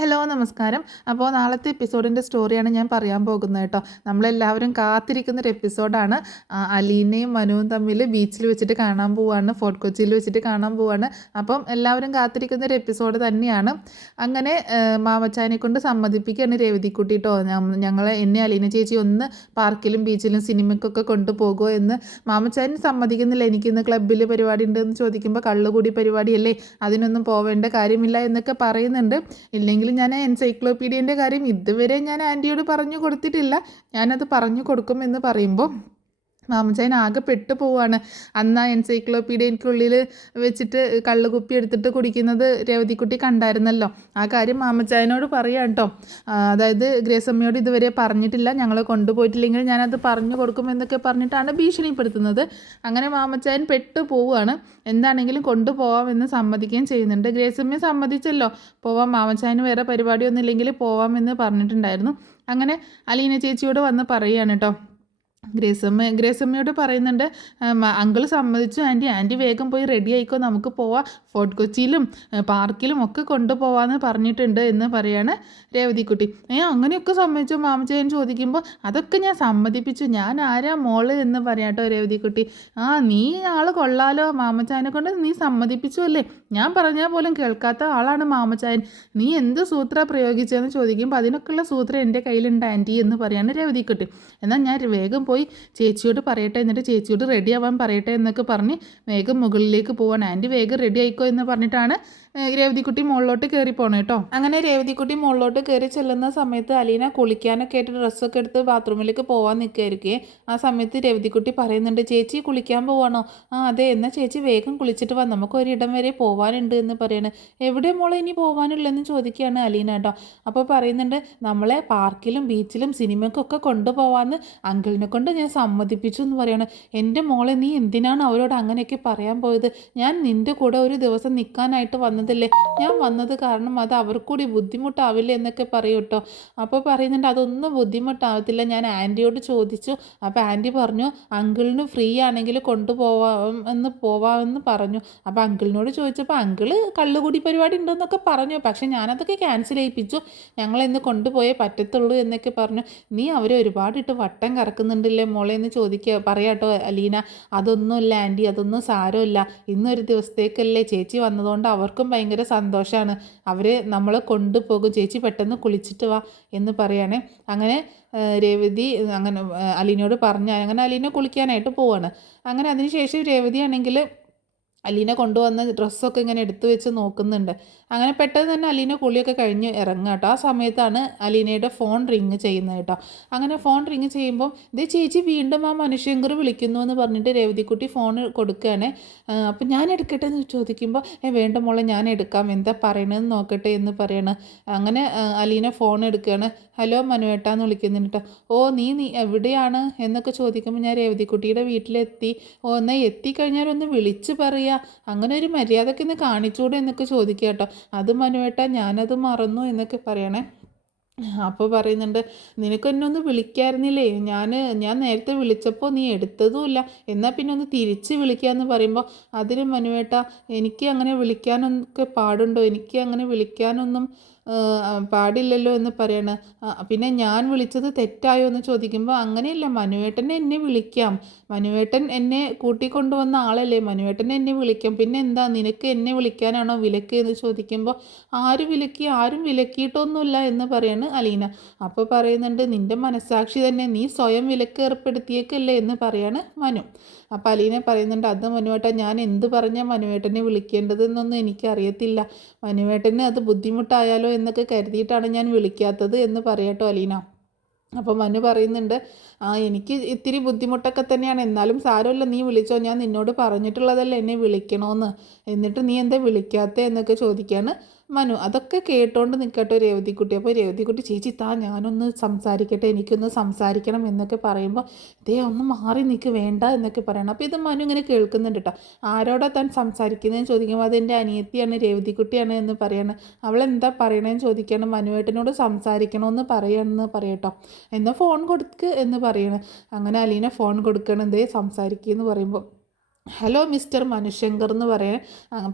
Hello നമസ്കാരം. അപ്പോൾ നാളത്തെ എപ്പിസോഡിൻ്റെ സ്റ്റോറിയാണ് ഞാൻ പറയാൻ പോകുന്നത് കേട്ടോ. നമ്മളെല്ലാവരും കാത്തിരിക്കുന്നൊരു എപ്പിസോഡാണ്. അലീനയും മനുവും തമ്മിൽ ബീച്ചിൽ വെച്ചിട്ട് കാണാൻ പോവാണ്, ഫോർട്ട് കൊച്ചിയിൽ വെച്ചിട്ട് കാണാൻ പോവാണ്. അപ്പം എല്ലാവരും കാത്തിരിക്കുന്നൊരു എപ്പിസോഡ് തന്നെയാണ്. അങ്ങനെ മാമച്ചാനെ കൊണ്ട് സമ്മതിപ്പിക്കുകയാണ് രേവതിക്കുട്ടി കേട്ടോ. എന്നെ അലീന ചേച്ചി ഒന്ന് പാർക്കിലും ബീച്ചിലും സിനിമയ്ക്കൊക്കെ കൊണ്ടുപോകുമോ എന്ന്. മാമച്ചാൻ സമ്മതിക്കുന്നില്ല. എനിക്കിന്ന് ക്ലബ്ബിൽ പരിപാടി ഉണ്ടെന്ന് ചോദിക്കുമ്പോൾ കള്ളുകൂടി പരിപാടിയല്ലേ, അതിനൊന്നും പോവേണ്ട കാര്യമില്ല എന്നൊക്കെ പറയുന്നുണ്ട്. ഇല്ലെങ്കിൽ ഞാൻ എൻസൈക്ലോപീഡിയൻ്റെ കാര്യം ഇതുവരെ ഞാൻ ആൻറ്റിയോട് പറഞ്ഞു കൊടുത്തിട്ടില്ല, ഞാനത് പറഞ്ഞു കൊടുക്കും എന്ന് പറയുമ്പോൾ മാമച്ചായൻ ആകെ പെട്ടു പോവാണ്. അന്ന് ആ എൻസൈക്ലോപീഡിയയ്ക്കുള്ളിൽ വെച്ചിട്ട് കള്ളുകുപ്പി എടുത്തിട്ട് കുടിക്കുന്നത് രേവതിക്കുട്ടി കണ്ടായിരുന്നല്ലോ. ആ കാര്യം മാമച്ചായനോട് പറയാം കേട്ടോ. അതായത് ഗ്രേസമ്മയോട് ഇതുവരെ പറഞ്ഞിട്ടില്ല, ഞങ്ങളെ കൊണ്ടുപോയിട്ടില്ലെങ്കിൽ ഞാനത് പറഞ്ഞു കൊടുക്കും എന്നൊക്കെ പറഞ്ഞിട്ടാണ് ഭീഷണിപ്പെടുത്തുന്നത്. അങ്ങനെ മാമച്ചായൻ പെട്ടു പോവുകയാണ്. എന്താണെങ്കിലും കൊണ്ടുപോവാമെന്ന് സമ്മതിക്കുകയും ചെയ്യുന്നുണ്ട്. ഗ്രേസമ്മയെ സമ്മതിച്ചല്ലോ, പോവാം, മാമച്ചായന് വേറെ പരിപാടിയൊന്നും ഇല്ലെങ്കിൽ പോവാമെന്ന് പറഞ്ഞിട്ടുണ്ടായിരുന്നു. അങ്ങനെ അലീന ചേച്ചിയോട് വന്ന് പറയുകയാണ് കേട്ടോ. ഗ്രേസമ്മയോട് പറയുന്നുണ്ട്, അങ്കിൾ സമ്മതിച്ചു ആൻറ്റി വേഗം പോയി റെഡി ആയിക്കോ, നമുക്ക് പോവാം, ഫോർട്ട് കൊച്ചിയിലും പാർക്കിലും ഒക്കെ കൊണ്ടുപോവാമെന്ന് പറഞ്ഞിട്ടുണ്ട് എന്ന് പറയാണ് രേവതിക്കുട്ടി. അങ്ങനെയൊക്കെ സമ്മതിച്ചു മാമച്ചായൻ ചോദിക്കുമ്പോൾ അതൊക്കെ ഞാൻ സമ്മതിപ്പിച്ചു, ഞാൻ ആരാ മോള് എന്ന് പറയാം കേട്ടോ രേവതിക്കുട്ടി. നീ ആൾ കൊള്ളാലോ, മാമച്ചായനെ കൊണ്ട് നീ സമ്മതിപ്പിച്ചു അല്ലേ, ഞാൻ പറഞ്ഞാൽ പോലും കേൾക്കാത്ത ആളാണ് മാമച്ചായൻ, നീ എന്ത് സൂത്ര പ്രയോഗിച്ചതെന്ന് ചോദിക്കുമ്പോൾ അതിനൊക്കെയുള്ള സൂത്രം എൻ്റെ കയ്യിലുണ്ട് ആൻറ്റി എന്ന് പറയാണ് രേവതിക്കുട്ടി. എന്നാൽ ഞാൻ വേഗം പോയി ചേച്ചിയോട് പറയട്ടെ, എന്നിട്ട് ചേച്ചിയോട് റെഡി ആവാൻ പറയട്ടെ എന്നൊക്കെ പറഞ്ഞ് വേഗം മുകളിലേക്ക് പോവാണ്. ആൻറ്റി വേഗം റെഡി ആയിക്കോ എന്ന് പറഞ്ഞിട്ടാണ് രേവതിക്കുട്ടി മുകളിലോട്ട് കയറി പോകണം കേട്ടോ. അങ്ങനെ രേവതിക്കുട്ടി മുകളിലോട്ട് കയറി ചെല്ലുന്ന സമയത്ത് അലീന കുളിക്കാനൊക്കെ ആയിട്ട് ഡ്രസ്സൊക്കെ എടുത്ത് ബാത്റൂമിലേക്ക് പോകാൻ നിൽക്കുകയായിരിക്കും. ആ സമയത്ത് രേവതിക്കുട്ടി പറയുന്നുണ്ട്, ചേച്ചി കുളിക്കാൻ പോവാണോ? അതെ, എന്നാൽ ചേച്ചി വേഗം കുളിച്ചിട്ട് വാ, നമുക്ക് ഒരിടം വരെ പോകാനുണ്ട് എന്ന് പറയണേ. എവിടെ മോളെ ഇനി പോകാനുള്ളതെന്ന് ചോദിക്കുകയാണ് അലീന കേട്ടോ. അപ്പോൾ പറയുന്നുണ്ട്, നമ്മളെ പാർക്കിലും ബീച്ചിലും സിനിമയ്ക്കൊക്കെ കൊണ്ടുപോകാമെന്ന് അങ്കിളിനെ കൊണ്ട് ഞാൻ സമ്മതിപ്പിച്ചു എന്ന് പറയണം. എൻ്റെ മോളെ, നീ എന്തിനാണ് അവരോട് അങ്ങനെയൊക്കെ പറയാൻ പോയത്? ഞാൻ നിൻ്റെ കൂടെ ഒരു ദിവസം നിൽക്കാനായിട്ട് വന്നതല്ലേ, ഞാൻ വന്നത് കാരണം അത് അവർക്കൂടി ബുദ്ധിമുട്ടാവില്ല എന്നൊക്കെ പറയും കേട്ടോ. അപ്പോൾ പറയുന്നുണ്ട്, അതൊന്നും ബുദ്ധിമുട്ടാവത്തില്ല, ഞാൻ ആൻറ്റിയോട് ചോദിച്ചു, അപ്പോൾ ആൻറ്റി പറഞ്ഞു അങ്കിളിന് ഫ്രീ ആണെങ്കിൽ പോവാമെന്ന് പറഞ്ഞു. അപ്പോൾ അങ്കിളിനോട് ചോദിച്ചപ്പോൾ അങ്കിള് കള്ളുകൂടി പരിപാടി ഉണ്ടെന്നൊക്കെ പറഞ്ഞു, പക്ഷെ ഞാനതൊക്കെ ക്യാൻസൽ ചെയ്യിപ്പിച്ചു, ഞങ്ങളിന്ന് കൊണ്ടുപോയേ പറ്റത്തുള്ളൂ എന്നൊക്കെ പറഞ്ഞു. നീ അവരെ ഒരുപാടിട്ട് വട്ടം കറക്കുന്നുണ്ടല്ലേ മോളെ എന്ന് പറയാട്ടോ അലീന. അതൊന്നുമില്ല ആൻറ്റി, അതൊന്നും സാരമില്ല, ഇന്നൊരു ദിവസത്തേക്കല്ലേ ചേച്ചി വന്നതുകൊണ്ട് അവർക്കും ഭയങ്കര സന്തോഷമാണ്, അവർ നമ്മളെ കൊണ്ടുപോകും, ചേച്ചി പെട്ടെന്ന് കുളിച്ചിട്ട് വാ എന്ന് പറയുകയാണ്. അങ്ങനെ രേവതി അങ്ങനെ അലീനയോട് പറഞ്ഞ അങ്ങനെ അലീന കുളിക്കാനായിട്ട് പോവാണ്. അങ്ങനെ അതിനുശേഷം രേവതി ആണെങ്കിൽ അലീന കൊണ്ടുവന്ന ഡ്രസ്സൊക്കെ ഇങ്ങനെ എടുത്തു വെച്ച് നോക്കുന്നുണ്ട്. അങ്ങനെ പെട്ടെന്ന് തന്നെ അലീന കുളിയൊക്കെ കഴിഞ്ഞ് ഇറങ്ങുക കേട്ടോ. ആ സമയത്താണ് അലീനയുടെ ഫോൺ റിങ് ചെയ്യുന്നത് കേട്ടോ. അങ്ങനെ ഫോൺ റിങ് ചെയ്യുമ്പോൾ ഇതേ ചേച്ചി വീണ്ടും ആ മനുഷ്യങ്കർ വിളിക്കുന്നു എന്ന് പറഞ്ഞിട്ട് രേവതിക്കുട്ടി ഫോൺ കൊടുക്കുകയാണ്. അപ്പം ഞാൻ എടുക്കട്ടെ എന്ന് ചോദിക്കുമ്പോൾ വേണ്ട മോളെ, ഞാൻ എടുക്കാം, എന്താ പറയണതെന്ന് നോക്കട്ടെ എന്ന് പറയണം. അങ്ങനെ അലീന ഫോൺ എടുക്കുകയാണ്. ഹലോ മനുവേട്ടാന്ന് വിളിക്കുന്നുണ്ട് കേട്ടോ. നീ എവിടെയാണ് എന്നൊക്കെ ചോദിക്കുമ്പോൾ ഞാൻ രേവതിക്കുട്ടിയുടെ വീട്ടിലെത്തി. എന്നാൽ എത്തിക്കഴിഞ്ഞാൽ വിളിച്ച് പറയുക, അങ്ങനെ ഒരു മര്യാദയ്ക്ക് ഇന്ന് കാണിച്ചൂടെ എന്നൊക്കെ ചോദിക്കുക കേട്ടോ. അത് മനുവേട്ടാ, ഞാനത് മറന്നു എന്നൊക്കെ പറയണേ. അപ്പോൾ പറയുന്നുണ്ട്, നിനക്കെന്നെ ഒന്ന് വിളിക്കായിരുന്നില്ലേ, ഞാൻ നേരത്തെ വിളിച്ചപ്പോൾ നീ എടുത്തതുമില്ല, എന്നാൽ പിന്നെ ഒന്ന് തിരിച്ച് വിളിക്കാമെന്ന് പറയുമ്പോൾ അതിന് മനുവേട്ടാ, എനിക്ക് അങ്ങനെ വിളിക്കാനൊക്കെ പാടുണ്ടോ, എനിക്ക് അങ്ങനെ വിളിക്കാനൊന്നും പാടില്ലല്ലോ എന്ന് പറയണ. പിന്നെ ഞാൻ വിളിച്ചത് തെറ്റായോ എന്ന് ചോദിക്കുമ്പോൾ അങ്ങനെയല്ല, മനുവേട്ടൻ എന്നെ വിളിക്കാം, മനുവേട്ടൻ എന്നെ കൂട്ടിക്കൊണ്ടുവന്ന ആളല്ലേ, മനുവേട്ടൻ എന്നെ വിളിക്കാം, പിന്നെ എന്താ നിനക്ക് എന്നെ വിളിക്കാനാണോ വിലക്ക് എന്ന് ചോദിക്കുമ്പോൾ ആരും വിലക്കിയിട്ടൊന്നുമില്ല എന്ന് പറയാണ് അലീന. അപ്പോൾ പറയുന്നുണ്ട്, നിൻ്റെ മനസ്സാക്ഷി തന്നെ, നീ സ്വയം വിലക്ക് ഏർപ്പെടുത്തിയേക്കല്ലേ എന്ന് പറയാണ് മനു. അപ്പോൾ അലീന പറയുന്നുണ്ട്, അത് മനുവേട്ടൻ, ഞാൻ എന്ത് പറഞ്ഞാൽ മനുവേട്ടനെ വിളിക്കേണ്ടതെന്നൊന്നും എനിക്കറിയത്തില്ല, മനുവേട്ടന് അത് ബുദ്ധിമുട്ടായാലോ എന്നൊക്കെ കരുതിയിട്ടാണ് ഞാൻ വിളിക്കാത്തത് എന്ന് പറയട്ടോ അലീന. അപ്പോൾ മനു പറയുന്നുണ്ട്, എനിക്ക് ഇത്തിരി ബുദ്ധിമുട്ടൊക്കെ തന്നെയാണ്, എന്നാലും സാരമില്ല, നീ വിളിച്ചോ, ഞാൻ നിന്നോട് പറഞ്ഞിട്ടുള്ളതല്ല എന്നെ വിളിക്കണമെന്ന്, എന്നിട്ട് നീ എന്താ വിളിക്കാത്തത് എന്നൊക്കെ ചോദിക്കുകയാണ് മനു. അതൊക്കെ കേട്ടോണ്ട് നിൽക്കട്ടെ രേവതിക്കുട്ടി. അപ്പോൾ രേവതിക്കുട്ടി, ചേച്ചി ഞാനൊന്ന് സംസാരിക്കട്ടെ, എനിക്കൊന്ന് സംസാരിക്കണം എന്നൊക്കെ പറയുമ്പോൾ ഒന്ന് മാറി നിൽക്ക്, വേണ്ട എന്നൊക്കെ പറയണം. അപ്പോൾ ഇത് മനു ഇങ്ങനെ കേൾക്കുന്നുണ്ട് കേട്ടോ. ആരോടാ താൻ സംസാരിക്കുന്നതെന്ന് ചോദിക്കുമ്പോൾ അതെൻ്റെ അനിയത്തിയാണ്, രേവതിക്കുട്ടിയാണ് എന്ന് പറയണം. അവളെന്താ പറയണതെന്ന് ചോദിക്കുകയാണ്. മനുവേട്ടനോട് സംസാരിക്കണമെന്ന് പറയണമെന്ന് പറയട്ടോ. എന്നാൽ ഫോൺ കൊടുക്ക് എന്ന് പറയണം. അങ്ങനെ അലീന ഫോൺ കൊടുക്കണം, സംസാരിക്കുക എന്ന് പറയുമ്പോൾ ഹലോ മിസ്റ്റർ മനുശങ്കർ എന്ന്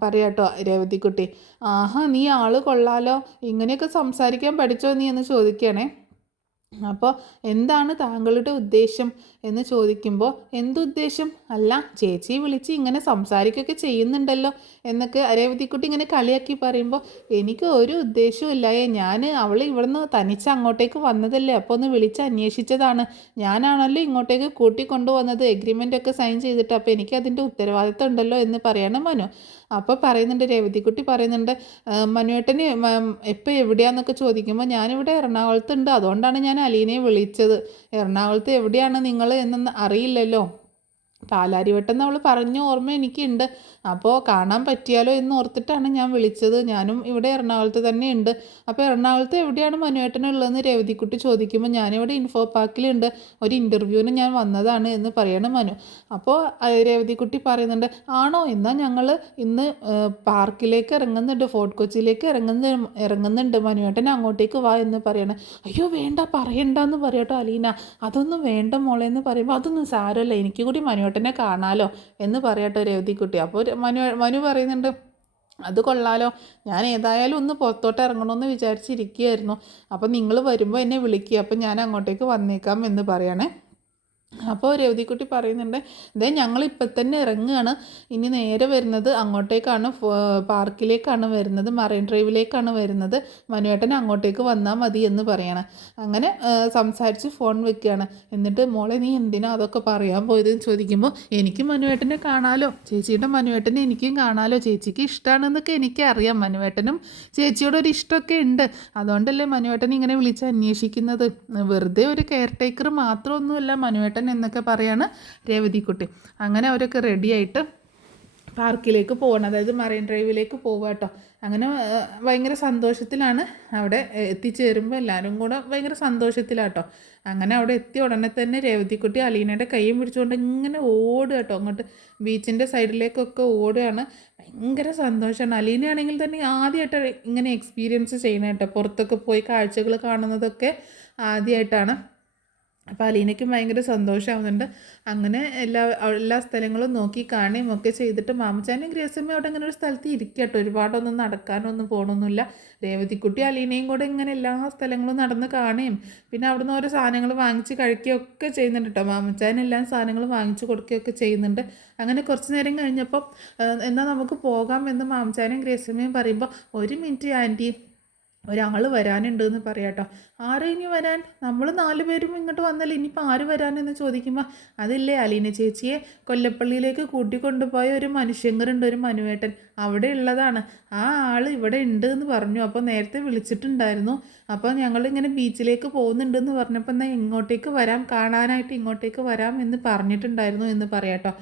പറയാട്ടോ രേവതിക്കുട്ടി. ആഹാ, നീ ആള് കൊള്ളാലോ, ഇങ്ങനെയൊക്കെ സംസാരിക്കാൻ പഠിച്ചോ നീ എന്ന് ചോദിക്കുകയാണേ. അപ്പോൾ എന്താണ് താങ്കളുടെ ഉദ്ദേശം എന്ന് ചോദിക്കുമ്പോൾ, എന്തുദ്ദേശം? അല്ല, ചേച്ചി വിളിച്ച് ഇങ്ങനെ സംസാരിക്കുകയൊക്കെ ചെയ്യുന്നുണ്ടല്ലോ എന്നൊക്കെ രേവതിക്കുട്ടി ഇങ്ങനെ കളിയാക്കി പറയുമ്പോൾ, എനിക്ക് ഒരു ഉദ്ദേശവും ഇല്ലായേ, അവൾ ഇവിടുന്ന് തനിച്ച് അങ്ങോട്ടേക്ക് വന്നതല്ലേ, അപ്പോൾ ഒന്ന് വിളിച്ച് അന്വേഷിച്ചതാണ്. ഞാനാണല്ലോ ഇങ്ങോട്ടേക്ക് കൂട്ടിക്കൊണ്ടുവന്നത്, എഗ്രിമെൻ്റ് ഒക്കെ സൈൻ ചെയ്തിട്ട്, അപ്പോൾ എനിക്ക് അതിൻ്റെ ഉത്തരവാദിത്തം ഉണ്ടല്ലോ എന്ന് പറയണം മനു. അപ്പോൾ പറയുന്നുണ്ട്, രേവതിക്കുട്ടി പറയുന്നുണ്ട്, മനുവേട്ടന് എപ്പോൾ എവിടെയാണെന്നൊക്കെ ചോദിക്കുമ്പോൾ, ഞാനിവിടെ എറണാകുളത്തുണ്ട്, അതുകൊണ്ടാണ് ഞാൻ അലീനയെ വിളിച്ചത്. എറണാകുളത്ത് എവിടെയാണ് നിങ്ങൾ എന്നൊന്നും അറിയില്ലല്ലോ. പാലാരിവട്ടം അവൾ പറഞ്ഞ ഓർമ്മ എനിക്കുണ്ട്. അപ്പോൾ കാണാൻ പറ്റിയാലോ എന്ന് ഓർത്തിട്ടാണ് ഞാൻ വിളിച്ചത്. ഞാനും ഇവിടെ എറണാകുളത്ത് തന്നെ ഉണ്ട്. അപ്പോൾ എറണാകുളത്ത് എവിടെയാണ് മനുവേട്ടനുള്ളതെന്ന് രേവതിക്കുട്ടി ചോദിക്കുമ്പോൾ, ഞാനിവിടെ ഇൻഫോ പാർക്കിലുണ്ട്, ഒരു ഇൻ്റർവ്യൂവിന് ഞാൻ വന്നതാണ് എന്ന് പറയണം മനു. അപ്പോൾ രേവതിക്കുട്ടി പറയുന്നുണ്ട്, ആണോ, എന്നാൽ ഞങ്ങൾ ഇന്ന് പാർക്കിലേക്ക് ഇറങ്ങുന്നുണ്ട്, ഫോർട്ട് കൊച്ചിയിലേക്ക് ഇറങ്ങുന്നുണ്ട്, മനുവേട്ടൻ അങ്ങോട്ടേക്ക് വാ എന്ന് പറയണം. അയ്യോ വേണ്ട, പറയണ്ടെന്ന് പറയട്ടോ അലീന. അതൊന്നും വേണ്ട മോളെ എന്ന് പറയുമ്പോൾ, അതൊന്നും സാരമല്ല, എനിക്ക് കൂടി മനുവേട്ടനെ കാണാലോ എന്ന് പറയട്ടോ രേവതിക്കുട്ടി. അപ്പോൾ മനു പറയുന്നുണ്ട്, അത് കൊള്ളാലോ, ഞാൻ ഏതായാലും ഒന്ന് പുറത്തോട്ട് ഇറങ്ങണമെന്ന് വിചാരിച്ചിരിക്കുകയായിരുന്നു. അപ്പോൾ നിങ്ങൾ വരുമ്പോൾ എന്നെ വിളിക്കുക, അപ്പോൾ ഞാൻ അങ്ങോട്ടേക്ക് വന്നേക്കാം എന്ന് പറയണേ. അപ്പോൾ രേവതിക്കുട്ടി പറയുന്നുണ്ട്, ഇതേ ഞങ്ങളിപ്പോൾ തന്നെ ഇറങ്ങുകയാണ്, ഇനി നേരെ വരുന്നത് അങ്ങോട്ടേക്കാണ്, പാർക്കിലേക്കാണ് വരുന്നത്, മറൈൻ ഡ്രൈവിലേക്കാണ് വരുന്നത്, മനുവേട്ടൻ അങ്ങോട്ടേക്ക് വന്നാൽ മതി എന്ന് പറയണം. അങ്ങനെ സംസാരിച്ച് ഫോൺ വെക്കുകയാണ്. എന്നിട്ട്, മോളെ നീ എന്തിനാ അതൊക്കെ പറയാൻ പോയതെന്ന് ചോദിക്കുമ്പോൾ, എനിക്ക് മനുവേട്ടനെ കാണാലോ, ചേച്ചിയുടെ മനുവേട്ടനെ എനിക്കും കാണാലോ, ചേച്ചിക്ക് ഇഷ്ടമാണെന്നൊക്കെ എനിക്കറിയാം, മനുവേട്ടനും ചേച്ചിയോടൊരു ഇഷ്ടമൊക്കെ ഉണ്ട്, അതുകൊണ്ടല്ലേ മനുവേട്ടൻ ഇങ്ങനെ വിളിച്ച് അന്വേഷിക്കുന്നത്, വെറുതെ ഒരു കെയർ ടേക്കർ മാത്രമൊന്നുമല്ല മനുവേട്ടൻ എന്നൊക്കെ പറയാണ് രേവതിക്കുട്ടി. അങ്ങനെ അവരൊക്കെ റെഡിയായിട്ട് പാർക്കിലേക്ക് പോകണം, അതായത് മറൈൻ ഡ്രൈവിലേക്ക് പോവുക കേട്ടോ. അങ്ങനെ ഭയങ്കര സന്തോഷത്തിലാണ് അവിടെ എത്തിച്ചേരുമ്പോൾ, എല്ലാവരും കൂടെ ഭയങ്കര സന്തോഷത്തിലാട്ടോ. അങ്ങനെ അവിടെ എത്തിയ ഉടനെ തന്നെ രേവതിക്കുട്ടി അലീനയുടെ കൈയും പിടിച്ചുകൊണ്ട് ഇങ്ങനെ ഓടുക കേട്ടോ, അങ്ങോട്ട് ബീച്ചിൻ്റെ സൈഡിലേക്കൊക്കെ ഓടുകയാണ്. ഭയങ്കര സന്തോഷമാണ്. അലീനയാണെങ്കിൽ തന്നെ ആദ്യമായിട്ട് ഇങ്ങനെ എക്സ്പീരിയൻസ് ചെയ്യണം കേട്ടോ, പുറത്തൊക്കെ പോയി കാഴ്ചകൾ കാണുന്നതൊക്കെ ആദ്യമായിട്ടാണ്. അപ്പോൾ അലീനയ്ക്കും ഭയങ്കര സന്തോഷമാവുന്നുണ്ട്. അങ്ങനെ എല്ലാ സ്ഥലങ്ങളും നോക്കി കാണുകയും ഒക്കെ ചെയ്തിട്ട് മാമച്ചാനും ഗ്രേസമ്മയും അവിടെ ഇങ്ങനെ ഒരു സ്ഥലത്ത് ഇരിക്കട്ടോ, ഒരുപാടൊന്നും നടക്കാനൊന്നും പോകണമൊന്നുമില്ല. രേവതിക്കുട്ടി അലീനയും കൂടെ ഇങ്ങനെ എല്ലാ സ്ഥലങ്ങളും നടന്ന് കാണുകയും പിന്നെ അവിടുന്ന് ഓരോ സാധനങ്ങൾ വാങ്ങിച്ച് കഴിക്കുകയൊക്കെ ചെയ്യുന്നുണ്ട് കേട്ടോ. മാമച്ചാൻ എല്ലാ സാധനങ്ങളും വാങ്ങിച്ച് കൊടുക്കുകയൊക്കെ ചെയ്യുന്നുണ്ട്. അങ്ങനെ കുറച്ച് നേരം കഴിഞ്ഞപ്പോൾ, എന്നാൽ നമുക്ക് പോകാം എന്ന് മാമച്ചാനും ഗ്രേസമ്മയും പറയുമ്പോൾ, ഒരു മിനിറ്റ് ആൻറ്റി, ഒരാൾ വരാനുണ്ട് എന്ന് പറയാട്ടോ. ആരും ഇനി വരാൻ? നമ്മൾ 4 പേരും ഇങ്ങോട്ട് വന്നല്ലേ, ഇനിയിപ്പോൾ ആര് വരാനെന്ന് ചോദിക്കുമ്പോൾ, അതില്ലേ അലീന ചേച്ചിയെ കൊല്ലപ്പള്ളിയിലേക്ക് കൂട്ടിക്കൊണ്ടുപോയ ഒരു മനുഷ്യങ്കറുണ്ട്, ഒരു മനുവേട്ടൻ, അവിടെ ഉള്ളതാണ്, ആ ആൾ ഇവിടെ ഉണ്ട് എന്ന് പറഞ്ഞു. അപ്പോൾ നേരത്തെ വിളിച്ചിട്ടുണ്ടായിരുന്നു, അപ്പോൾ ഞങ്ങളിങ്ങനെ ബീച്ചിലേക്ക് പോകുന്നുണ്ടെന്ന് പറഞ്ഞപ്പോൾ, എന്നാൽ ഇങ്ങോട്ടേക്ക് വരാം, കാണാനായിട്ട് ഇങ്ങോട്ടേക്ക് വരാം എന്ന് പറഞ്ഞിട്ടുണ്ടായിരുന്നു എന്ന് പറയാട്ടോ.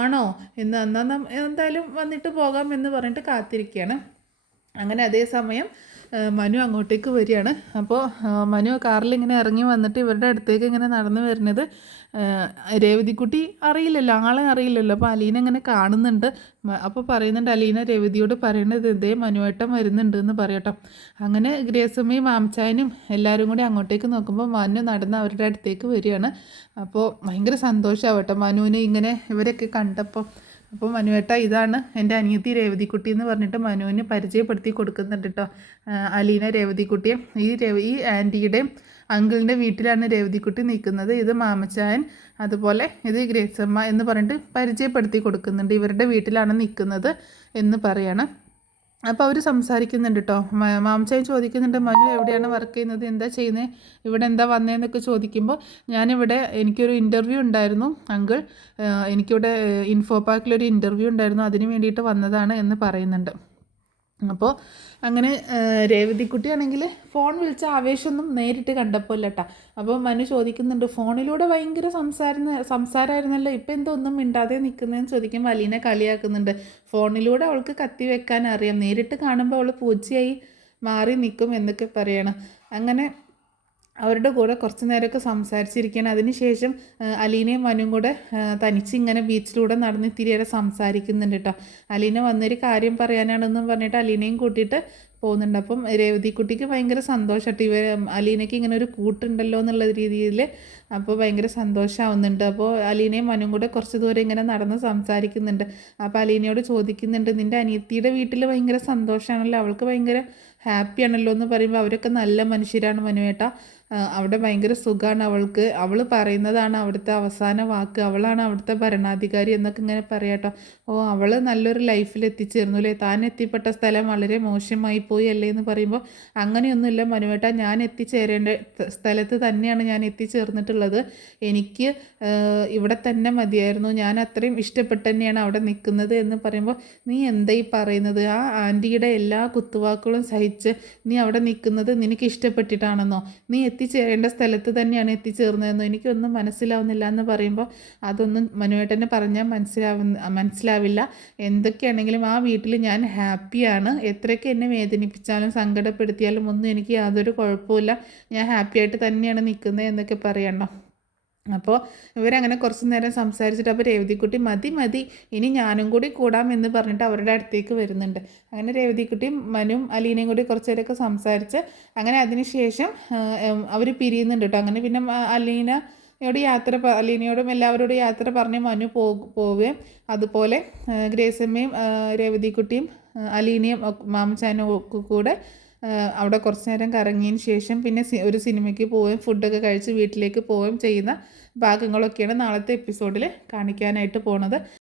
ആണോ, എന്നാൽ എന്തായാലും വന്നിട്ട് പോകാം എന്ന് പറഞ്ഞിട്ട് കാത്തിരിക്കുകയാണ്. അങ്ങനെ അതേ സമയം മനു അങ്ങോട്ടേക്ക് വരികയാണ്. അപ്പോൾ മനു കാറിൽ ഇങ്ങനെ ഇറങ്ങി വന്നിട്ട് ഇവരുടെ അടുത്തേക്ക് ഇങ്ങനെ നടന്നു വരുന്നത് രേവതിക്കുട്ടി അറിയില്ലല്ലോ, ആളെ അറിയില്ലല്ലോ. അപ്പോൾ അലീന ഇങ്ങനെ കാണുന്നുണ്ട്. അപ്പോൾ പറയുന്നുണ്ട്, അലീന രേവതിയോട് പറയുന്നത്, ഇതേ മനുവേട്ടൻ വരുന്നുണ്ട് എന്ന് പറയട്ടോ. അങ്ങനെ ഗ്രേസമ്മയും മാംചായനും എല്ലാവരും കൂടി അങ്ങോട്ടേക്ക് നോക്കുമ്പോൾ മനു നടന്ന് അവരുടെ അടുത്തേക്ക് വരികയാണ്. അപ്പോൾ ഭയങ്കര സന്തോഷമാവട്ടെ മനുവിനെ ഇങ്ങനെ ഇവരൊക്കെ കണ്ടപ്പോൾ. അപ്പോൾ മനുവേട്ട, ഇതാണ് എൻ്റെ അനിയത്തി രേവതിക്കുട്ടി എന്ന് പറഞ്ഞിട്ട് മനുവിന് പരിചയപ്പെടുത്തി കൊടുക്കുന്നുണ്ട് കേട്ടോ അലീന രേവതിക്കുട്ടിയെ. ഈ ആൻറ്റിയുടെയും അങ്കിളിൻ്റെ വീട്ടിലാണ് രേവതിക്കുട്ടി നിൽക്കുന്നത്. ഇത് മാമച്ചായൻ, അതുപോലെ ഇത് ഗ്രേസമ്മ എന്ന് പറഞ്ഞിട്ട് പരിചയപ്പെടുത്തി കൊടുക്കുന്നുണ്ട്. ഇവരുടെ വീട്ടിലാണ് നിൽക്കുന്നത് എന്ന് പറയണം. അപ്പോൾ അവർ സംസാരിക്കുന്നുണ്ട് കേട്ടോ. മാമച്ചായൻ ചോദിക്കുന്നുണ്ട്, മനു എവിടെയാണ് വർക്ക് ചെയ്യുന്നത്, എന്താ ചെയ്യുന്നത്, ഇവിടെ എന്താ വന്നതെന്നൊക്കെ ചോദിക്കുമ്പോൾ, ഞാനിവിടെ എനിക്കൊരു ഇൻ്റർവ്യൂ ഉണ്ടായിരുന്നു അങ്കിൾ, എനിക്കിവിടെ ഇൻഫോ പാർക്കിലൊരു ഇൻ്റർവ്യൂ ഉണ്ടായിരുന്നു, അതിന് വേണ്ടിയിട്ട് വന്നതാണ് എന്ന് പറയുന്നുണ്ട്. അപ്പോൾ അങ്ങനെ രേവതിക്കുട്ടിയാണെങ്കിൽ ഫോൺ വിളിച്ച ആവേശമൊന്നും നേരിട്ട് കണ്ടപ്പോൾ ഇല്ല കേട്ടോ. അപ്പോൾ മനു ചോദിക്കുന്നുണ്ട്, ഫോണിലൂടെ ഭയങ്കര സംസാരമായിരുന്നല്ലോ, ഇപ്പം എന്തൊന്നും മിണ്ടാതെ നിൽക്കുന്നതെന്ന് ചോദിക്കുമ്പോൾ അലീനെ കളിയാക്കുന്നുണ്ട്. ഫോണിലൂടെ അവൾക്ക് കത്തി വെക്കാൻ അറിയാം, നേരിട്ട് കാണുമ്പോൾ അവൾ പൂച്ചയായി മാറി നിൽക്കും എന്നൊക്കെ പറയണം. അങ്ങനെ അവരുടെ കൂടെ കുറച്ച് നേരമൊക്കെ സംസാരിച്ചിരിക്കുകയാണ്. അതിന് ശേഷം അലീനയും മനുവും കൂടെ തനിച്ച് ഇങ്ങനെ ബീച്ചിലൂടെ നടന്ന് ഇത്തിരിയേറെ സംസാരിക്കുന്നുണ്ട് കേട്ടോ. അലീന വന്നൊരു കാര്യം പറയാനാണെന്നും പറഞ്ഞിട്ട് അലീനയും കൂട്ടിയിട്ട് പോകുന്നുണ്ട്. അപ്പം രേവതിക്കുട്ടിക്ക് ഭയങ്കര സന്തോഷമായിട്ട് അലീനയ്ക്ക് ഇങ്ങനെ ഒരു കൂട്ടുണ്ടല്ലോ എന്നുള്ള രീതിയിൽ അപ്പോൾ ഭയങ്കര സന്തോഷമാവുന്നുണ്ട്. അപ്പോൾ അലീനയും മനുവും കൂടെ കുറച്ച് ദൂരം ഇങ്ങനെ നടന്ന് സംസാരിക്കുന്നുണ്ട്. അപ്പോൾ അലീനയോട് ചോദിക്കുന്നുണ്ട്, നിൻ്റെ അനിയത്തിയുടെ വീട്ടിൽ ഭയങ്കര സന്തോഷമാണല്ലോ, അവൾക്ക് ഭയങ്കര ഹാപ്പിയാണല്ലോ എന്ന് പറയുമ്പോൾ അവരൊക്കെ നല്ല മനുഷ്യരാണ് മനുവേട്ട, അവിടെ ഭയങ്കര സുഖമാണ് അവൾക്ക്, അവൾ പറയുന്നതാണ് അവിടുത്തെ അവസാന വാക്ക്, അവളാണ് അവിടുത്തെ ഭരണാധികാരി എന്നൊക്കെ ഇങ്ങനെ പറയാട്ടോ. ഓ, അവൾ നല്ലൊരു ലൈഫിൽ എത്തിച്ചേർന്നു അല്ലേ, താൻ എത്തിപ്പെട്ട സ്ഥലം വളരെ മോശമായി പോയി അല്ലേ എന്ന് പറയുമ്പോൾ അങ്ങനെയൊന്നുമില്ല മനുവേട്ട, ഞാൻ എത്തിച്ചേരേണ്ട സ്ഥലത്ത് തന്നെയാണ് ഞാൻ എത്തിച്ചേർന്നിട്ടുള്ളത്. എനിക്ക് ഇവിടെ തന്നെ മതിയായിരുന്നു, ഞാൻ അത്രയും ഇഷ്ടപ്പെട്ട് തന്നെയാണ് അവിടെ നിൽക്കുന്നത് എന്ന് പറയുമ്പോൾ നീ എന്തായി പറയുന്നത്, ആ ആൻറ്റിയുടെ എല്ലാ കുത്തുവാക്കുകളും സഹിച്ച് നീ അവിടെ നിൽക്കുന്നത് നിനക്ക് ഇഷ്ടപ്പെട്ടിട്ടാണെന്നോ, നീ എത്തിച്ചേരേണ്ട സ്ഥലത്ത് തന്നെയാണ് എത്തിച്ചേർന്നതെന്നോ, എനിക്കൊന്നും മനസ്സിലാവുന്നില്ല എന്ന് പറയുമ്പോൾ അതൊന്നും മനുവേട്ടന് പറഞ്ഞാൽ മനസ്സിലാവില്ല. എന്തൊക്കെയാണെങ്കിലും ആ വീട്ടിൽ ഞാൻ ഹാപ്പിയാണ്, എത്രയൊക്കെ എന്നെ വേദനിപ്പിച്ചാലും സങ്കടപ്പെടുത്തിയാലും ഒന്നും എനിക്ക് യാതൊരു കുഴപ്പമില്ല, ഞാൻ ഹാപ്പിയായിട്ട് തന്നെയാണ് നിൽക്കുന്നത് എന്നൊക്കെ പറയണം. അപ്പോൾ ഇവരങ്ങനെ കുറച്ച് നേരം സംസാരിച്ചിട്ട് അപ്പോൾ രേവതിക്കുട്ടി മതി ഇനി ഞാനും കൂടി കൂടാമെന്ന് പറഞ്ഞിട്ട് അവരുടെ അടുത്തേക്ക് വരുന്നുണ്ട്. അങ്ങനെ രേവതിക്കുട്ടിയും മനുവും അലീനയും കൂടി കുറച്ച് നേരമൊക്കെ സംസാരിച്ച് അങ്ങനെ അതിന് ശേഷം അവർ പിരിയുന്നുണ്ട് കേട്ടോ. അങ്ങനെ പിന്നെ അലീനയോടും എല്ലാവരോടും യാത്ര പറഞ്ഞ് മനു പോവുകയും അതുപോലെ ഗ്രേസമ്മയും രേവതിക്കുട്ടിയും അലീനയും മാമച്ചാനും ഒക്കെ കൂടെ അവിടെ കുറച്ച് നേരം കറങ്ങിയതിന് ശേഷം പിന്നെ ഒരു സിനിമയ്ക്ക് പോവുകയും ഫുഡൊക്കെ കഴിച്ച് വീട്ടിലേക്ക് പോവുകയും ചെയ്യുന്ന ഭാഗങ്ങളൊക്കെയാണ് നാളത്തെ എപ്പിസോഡിൽ കാണിക്കാനായിട്ട് പോണത്.